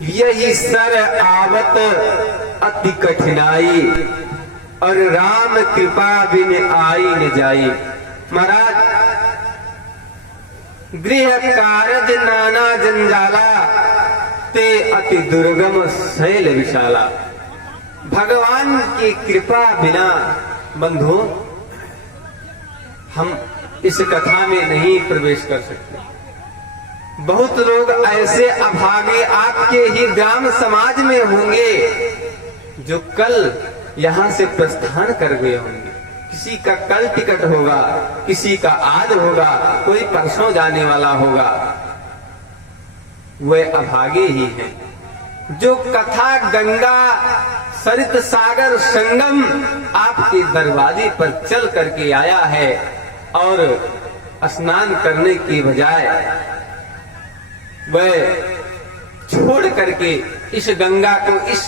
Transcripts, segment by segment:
यही सर आवत अति कठिनाई, और राम कृपा बिन आई न जाई। महाराज, गृह कारज नाना जंजाला, ते अति दुर्गम शैल विशाला। भगवान की कृपा बिना बंधु हम इस कथा में नहीं प्रवेश कर सकते। बहुत लोग ऐसे अभागे आपके ही ग्राम समाज में होंगे जो कल यहां से प्रस्थान कर गए होंगे। किसी का कल टिकट होगा, किसी का आज होगा, कोई परसों जाने वाला होगा। वे अभागे ही हैं। जो कथा गंगा सरित सागर संगम आपके दरवाजे पर चल करके आया है और स्नान करने की बजाय वह छोड़ करके इस गंगा को, इस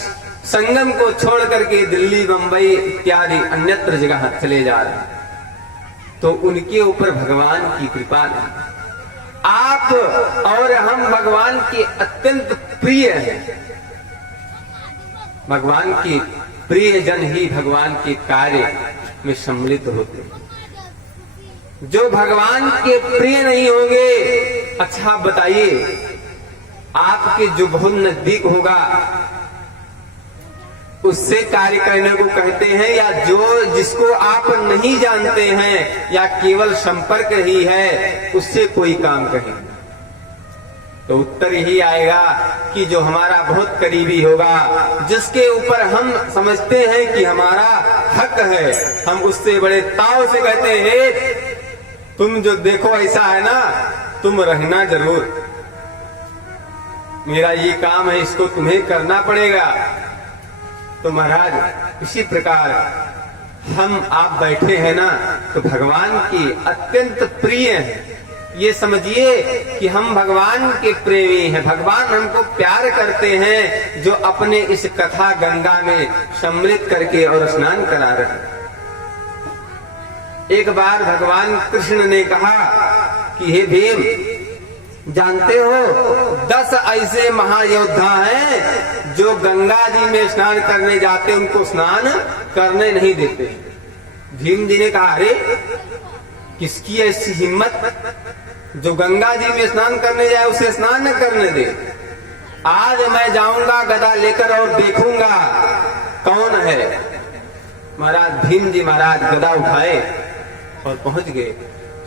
संगम को छोड़ करके दिल्ली, बंबई इत्यादि अन्यत्र जगह चले जा रहे हैं, तो उनके ऊपर भगवान की कृपा नहीं। आप और हम भगवान के अत्यंत प्रिय हैं। भगवान के प्रिय जन ही भगवान के कार्य में सम्मिलित होते हैं। जो भगवान के प्रिय नहीं होंगे, अच्छा बताइए, आपके जो बहुत नजदीक होगा उससे कार्य करने को कहते हैं, या जो जिसको आप नहीं जानते हैं या केवल संपर्क ही है उससे कोई काम कहें? तो उत्तर ही आएगा कि जो हमारा बहुत करीबी होगा, जिसके ऊपर हम समझते हैं कि हमारा हक है, हम उससे बड़े ताव से कहते हैं तुम जो देखो ऐसा है ना, तुम रहना जरूर, मेरा ये काम है, इसको तुम्हें करना पड़ेगा। तो महाराज, इसी प्रकार हम आप बैठे हैं ना, तो भगवान की अत्यंत प्रिय है। ये समझिए कि हम भगवान के प्रेमी हैं। भगवान हमको प्यार करते हैं जो अपने इस कथा गंगा में सम्मिलित करके और स्नान करा रहे हैं। एक बार भगवान कृष्ण ने कहा कि हे भीम, जानते हो 10 ऐसे महायोद्धा हैं जो गंगा जी में स्नान करने जाते, उनको स्नान करने नहीं देते। भीम जी ने कहा, अरे किसकी ऐसी हिम्मत जो गंगा जी में स्नान करने जाए उसे स्नान न करने दे। आज मैं जाऊंगा गदा लेकर और देखूंगा कौन है। महाराज भीम जी महाराज गदा उठाए और पहुंच गए।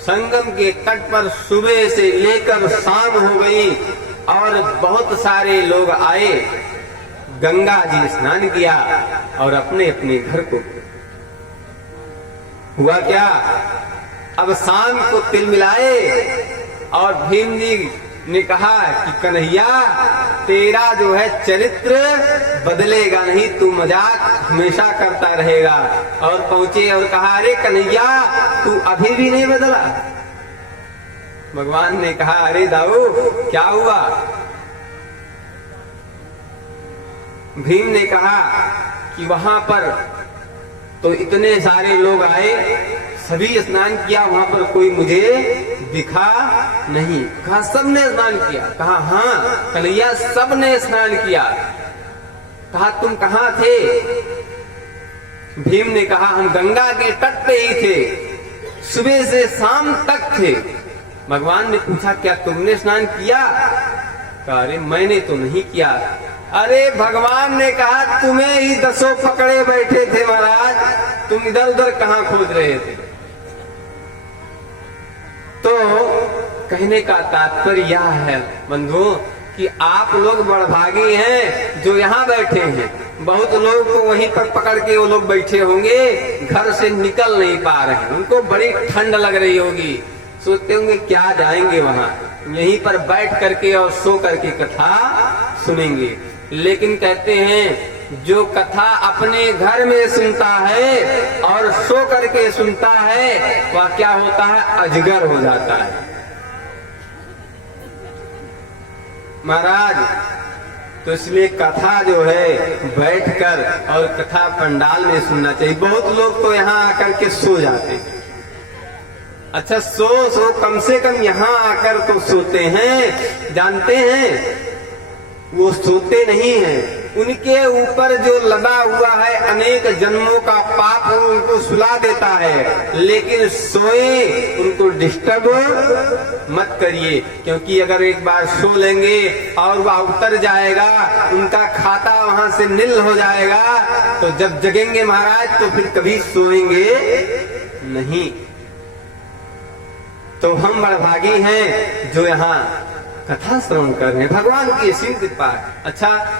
संगम के तट पर सुबह से लेकर शाम हो गई और बहुत सारे लोग आए, गंगा जी स्नान किया और अपने अपने घर को। हुआ क्या, अब शाम को तिल मिलाए और भीम जी ने कहा कि कन्हैया, तेरा जो है चरित्र बदलेगा नहीं, तू मजाक हमेशा करता रहेगा। और पहुंचे और कहा, अरे कन्हैया, तू अभी भी नहीं बदला। भगवान ने कहा, अरे दाऊ, क्या हुआ? भीम ने कहा कि वहां पर तो इतने सारे लोग आए, सभी स्नान किया, वहां पर कोई मुझे दिखा नहीं। कहा सबने स्नान किया? कहा हाँ कन्हैया, सबने स्नान किया। कहा तुम कहाँ थे? भीम ने कहा हम गंगा के तट पे ही थे, सुबह से शाम तक थे। भगवान ने पूछा क्या तुमने स्नान किया? कहा अरे मैंने तो नहीं किया। अरे भगवान ने कहा तुम्हें ही 10 पकड़े बैठे थे महाराज, तुम इधर उधर कहाँ खोज रहे थे? तो कहने का तात्पर्य यह है बंधु कि आप लोग बड़भागी हैं जो यहाँ बैठे हैं। बहुत लोग को वहीं पर पकड़ के वो लोग बैठे होंगे, घर से निकल नहीं पा रहे हैं, उनको बड़ी ठंड लग रही होगी, सोचते होंगे क्या जाएंगे वहां, यहीं पर बैठ करके और सो करके कथा सुनेंगे। लेकिन कहते हैं जो कथा अपने घर में सुनता है और सो करके सुनता है वह क्या होता है, अजगर हो जाता है। महाराज, तो इसलिए कथा जो है बैठकर और कथा पंडाल में सुनना चाहिए। बहुत लोग तो यहाँ आकर के सो जाते हैं। अच्छा सो कम से कम यहाँ आकर तो सोते हैं। जानते हैं वो सोते नहीं हैं। उनके ऊपर जो लदा हुआ है अनेक जन्मों का पाप, वो उनको सुला देता है। लेकिन सोए, उनको डिस्टर्ब मत करिए, क्योंकि अगर एक बार सो लेंगे और वह उतर जाएगा, उनका खाता वहां से नील हो जाएगा, तो जब जगेंगे महाराज तो फिर कभी सोएंगे नहीं। तो हम बड़भागी हैं जो यहाँ कथा श्रवण कर रहे हैं। भगवान की असीम कृपा है। अच्छा,